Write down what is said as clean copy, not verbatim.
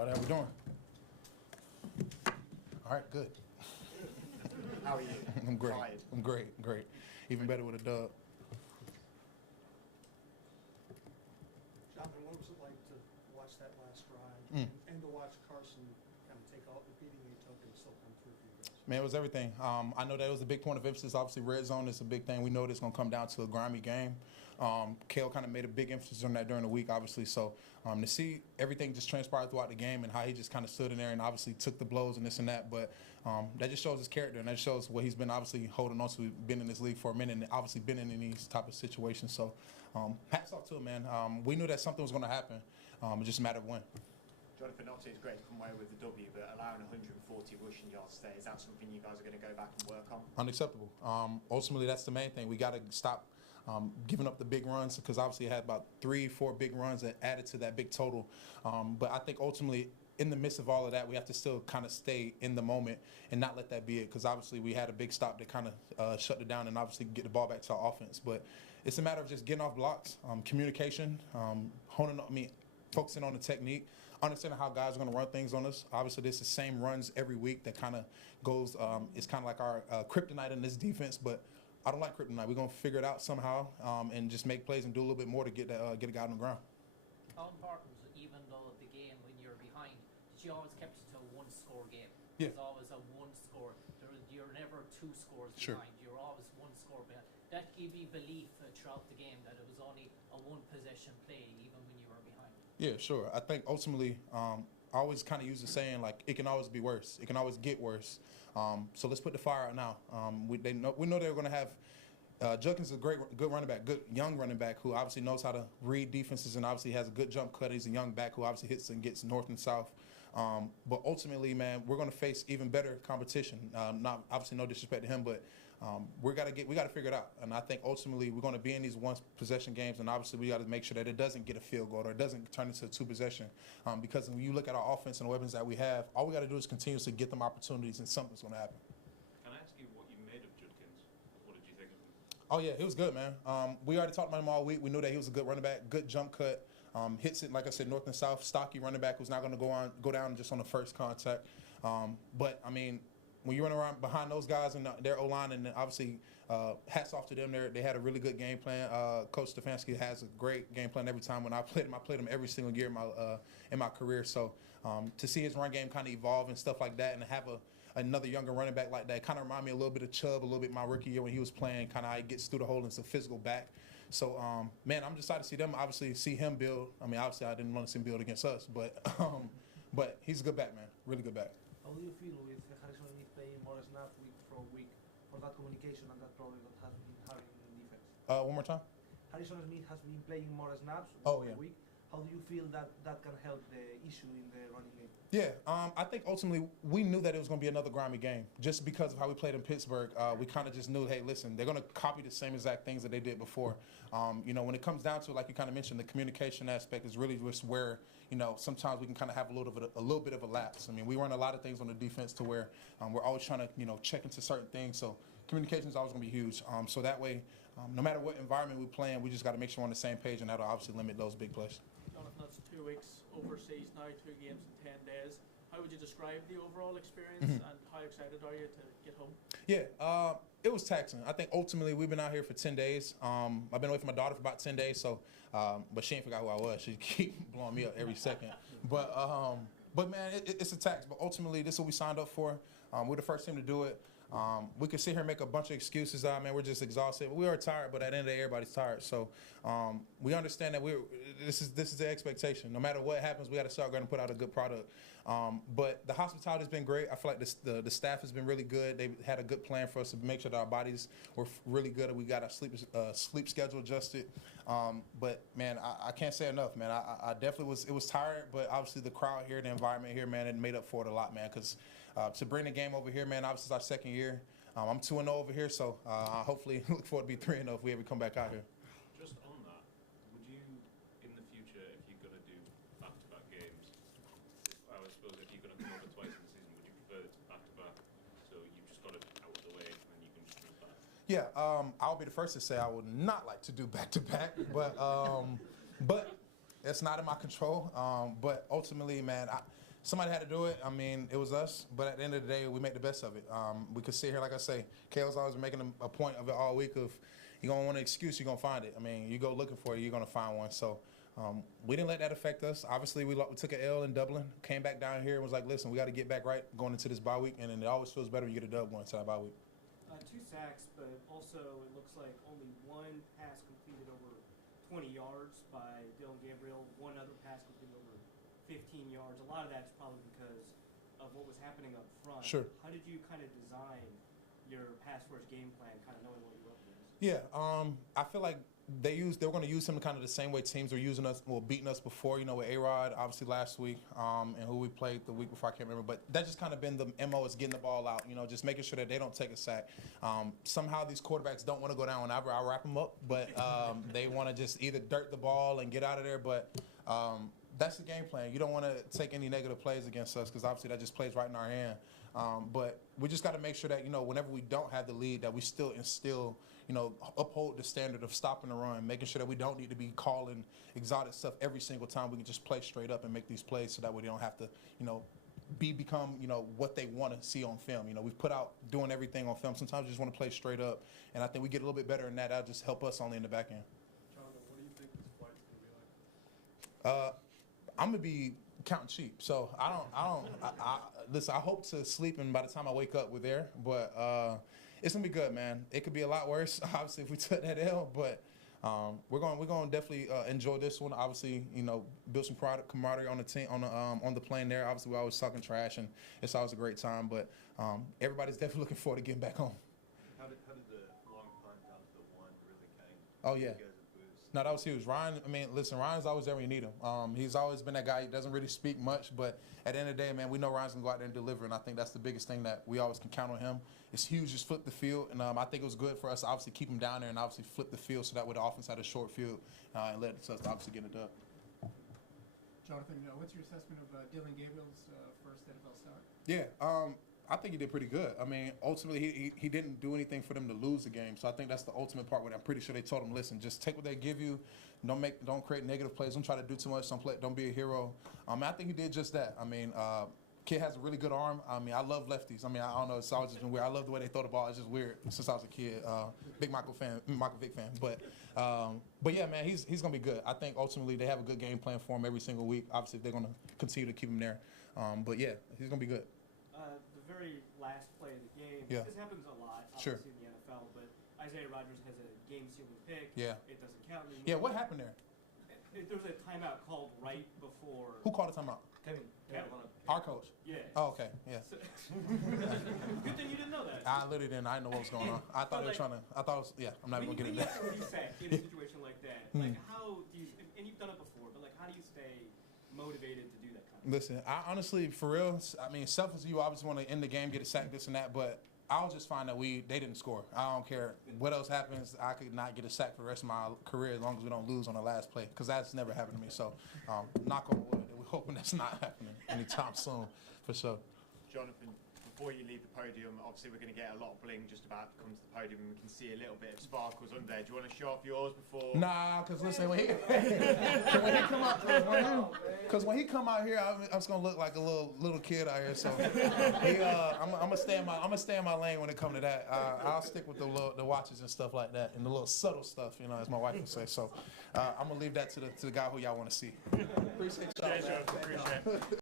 everybody. How we doing? All right, good. How are you? I'm great. Tired? I'm great. Even better with a dub. Jonathan, what was it like to watch that last drive and to watch Carson kind of take all the beating he took and still come through for you guys? Man, it was everything. I know that was a big point of emphasis. Obviously, red zone is a big thing. We know it's going to come down to a grimy game. Kale kind of made a big emphasis on that during the week, obviously. So to see everything just transpire throughout the game and how he just kind of stood in there and obviously took the blows and this and that. But that just shows his character, and that shows what he's been obviously holding on to. Been in this league for a minute and obviously been in these type of situations. So hats off to him, man. We knew that something was going to happen. It just mattered when. Jonathan, obviously it's great to come away with the W, but allowing 140 rushing yards today, is that something you guys are going to go back and work on? Unacceptable. Ultimately, that's the main thing. We got to stop giving up the big runs, because obviously it had about 3-4 big runs that added to that big total. But I think ultimately, in the midst of all of that, we have to still kind of stay in the moment and not let that be it, because obviously we had a big stop that kind of shut it down and obviously get the ball back to our offense. But it's a matter of just getting off blocks, communication, focusing on the technique, understanding how guys are going to run things on us. Obviously, this is the same runs every week that kind of goes, it's kind of like our kryptonite in this defense, but I don't like kryptonite. We're going to figure it out somehow and just make plays and do a little bit more to get a guy on the ground. How important, even though the game when you're behind, that you always kept it to a one-score game? Yeah. There's always a one score. You're never two scores Sure. behind. You're always one score behind. That gave you belief throughout the game that it was only a one-possession play, even when you were behind. Yeah, sure. I think ultimately, I always kind of use the saying, like, it can always be worse. It can always get worse. So let's put the fire out now. We know they're going to have Judkins is a good running back, good young running back who obviously knows how to read defenses and obviously has a good jump cut. He's a young back who obviously hits and gets north and south. But ultimately, man, we're going to face even better competition. Not obviously no disrespect to him, but we got to figure it out. And I think ultimately we're going to be in these one possession games, and obviously we got to make sure that it doesn't get a field goal or it doesn't turn into a two possession. Because when you look at our offense and the weapons that we have, all we got to do is continuously get them opportunities, and something's going to happen. Can I ask you what you made of Judkins? What did you think of him? Oh yeah, he was good, man. We already talked about him all week. We knew that he was a good running back, good jump cut, hits it like I said, north and south, stocky running back who's not going to go down just on the first contact. But I mean, when you run around behind those guys and their O-line, and obviously hats off to them. They had a really good game plan. Coach Stefanski has a great game plan every time. When I played him every single year in my career. So to see his run game kind of evolve and stuff like that, and to have another younger running back like that kind of remind me a little bit of Chubb, a little bit my rookie year when he was playing, kind of how he gets through the hole and it's a physical back. So, man, I'm just excited to see them, obviously, see him build. I mean, obviously, I didn't want to see him build against us, but he's a good back, man, really good back. How do you feel with Harrison Smith playing more snaps week from week for that communication and that problem that has been having in defense? One more time? Harrison Smith has been playing more snaps yeah. week. How do you feel that can help the issue in the running game? Yeah, I think ultimately we knew that it was going to be another grimy game just because of how we played in Pittsburgh. We kind of just knew, hey, listen, they're going to copy the same exact things that they did before. When it comes down to, like you kind of mentioned, the communication aspect is really just where, sometimes we can kind of have a little bit of a lapse. I mean, we run a lot of things on the defense to where we're always trying to, check into certain things. So communication is always going to be huge. So that way, no matter what environment we play in, we just got to make sure we're on the same page, and that'll obviously limit those big plays. Jonathan, that's 2 weeks overseas now, 2 games in 10 days. How would you describe the overall experience, and how excited are you to get home? Yeah, it was taxing. I think ultimately we've been out here for 10 days. I've been away from my daughter for about 10 days, so but she ain't forgot who I was. She keep blowing me up every second. But man, it's a tax. But ultimately, this is what we signed up for. We're the first team to do it. We could sit here and make a bunch of excuses. Man, we're just exhausted. We are tired, but at the end of the day, everybody's tired. So we understand that this is the expectation. No matter what happens, we got to start going to put out a good product. But the hospitality has been great. I feel like the staff has been really good. They had a good plan for us to make sure that our bodies were really good, and we got our sleep schedule adjusted. But man, I can't say enough, man. I definitely was tired, but obviously the crowd here, the environment here, man, it made up for it a lot, man. Because to bring the game over here, man, obviously it's our second year. I'm 2-0 over here, so I hopefully look forward to be 3-0 if we ever come back out here. Just on that, would you, in the future, if you're going to do back-to-back games, I suppose if you're going to come over twice in the season, would you prefer it back-to-back, so you've just got it out of the way and then you can just move back? Yeah, I'll be the first to say I would not like to do back-to-back, but it's not in my control. But ultimately, man, somebody had to do it. I mean, it was us. But at the end of the day, we made the best of it. We could sit here, like I say, Kale's always making a point of it all week of you're going to want an excuse, you're going to find it. I mean, you go looking for it, you're going to find one. So we didn't let that affect us. Obviously, we took an L in Dublin, came back down here and was like, listen, we got to get back right going into this bye week. And then it always feels better when you get a dub going into that bye week. 2 sacks, but also it looks like only 1 pass completed over 20 yards by Dylan Gabriel, 1 other pass completed over 15 yards. A lot of that's probably because of what was happening up front. Sure. How did you kind of design your pass first game plan, kind of knowing what you were up against? Yeah, I feel like they were going to use him kind of the same way teams were using us, beating us before, with A-Rod, obviously last week, and who we played the week before, I can't remember. But that's just kind of been the MO, is getting the ball out, just making sure that they don't take a sack. Somehow these quarterbacks don't want to go down whenever I wrap them up, but they want to just either dirt the ball and get out of there. But that's the game plan. You don't want to take any negative plays against us because obviously that just plays right in our hand. But we just got to make sure that, whenever we don't have the lead, that we still instill, uphold the standard of stopping the run, making sure that we don't need to be calling exotic stuff every single time. We can just play straight up and make these plays so that way they don't have to, become, what they want to see on film. We've put out doing everything on film. Sometimes we just want to play straight up. And I think we get a little bit better in that. That'll just help us only in the back end. Jonathan, what do you think this flight's going to be like? I'm going to be counting sheep. So listen, I hope to sleep and by the time I wake up we're there, but it's going to be good, man. It could be a lot worse, obviously, if we took that L, but we're going to definitely enjoy this one. Obviously, build some camaraderie on the team, on the plane there. Obviously, we're always talking trash, and it's always a great time, but everybody's definitely looking forward to getting back home. How did the long punt down to the 1 really kind of Oh, yeah. give you guys a boost? No, that was huge. Ryan's always there when you need him. He's always been that guy. He doesn't really speak much, but at the end of the day, man, we know Ryan's going to go out there and deliver, and I think that's the biggest thing that we always can count on him. It's huge, just flip the field, and I think it was good for us to obviously keep him down there and obviously flip the field so that way the offense had a short field and led us to obviously get it up. Jonathan, what's your assessment of Dylan Gabriel's first NFL start? Yeah, I think he did pretty good. I mean, ultimately, he didn't do anything for them to lose the game. So I think that's the ultimate part where I'm pretty sure they told him, listen, just take what they give you. Don't create negative plays. Don't try to do too much. Don't be a hero. I think he did just that. I mean, kid has a really good arm. I mean, I love lefties. I mean, I don't know. It's always just been weird. I love the way they throw the ball. It's just weird since I was a kid. Big Michael Vick fan. But yeah, man, he's going to be good. I think ultimately they have a good game plan for him every single week. Obviously, if they're going to continue to keep him there. But yeah, he's going to be good. The very last play of the game, Yeah. this happens a lot, Sure. obviously, in the NFL, but Isaiah Rodgers has a game-sealing pick. Yeah. It doesn't count anymore. Yeah, what happened there? There was a timeout called right before. Who called a timeout? Kevin. Our coach. Yeah. Oh, okay, yeah. So, good thing you didn't know that. I literally didn't. I didn't know what was going on. I thought they were trying to. I thought it was. Yeah, I'm not even gonna get into that. When you have to reset in a situation like that, like how do you? And you've done it before, but like how do you stay motivated to do that kind of? Listen, I honestly, for real, I mean, selfish you obviously want to end the game, get a sack, this and that, but I'll just find that they didn't score. I don't care what else happens. I could not get a sack for the rest of my career as long as we don't lose on the last play, because that's never happened to me. So, knock on wood. We're hoping that's not happening anytime soon, for sure. Jonathan, before you leave the podium, obviously we're going to get a lot of bling just about to come to the podium, and we can see a little bit of sparkles under there. Do you want to show off yours before? Nah, because listen, when he come out here, I'm just gonna look like a little kid out here. So I'm gonna stay in my lane when it comes to that. I'll stick with the watches and stuff like that, and the little subtle stuff, as my wife would say. So I'm gonna leave that to the guy who y'all want to see. Appreciate y'all. Appreciate it.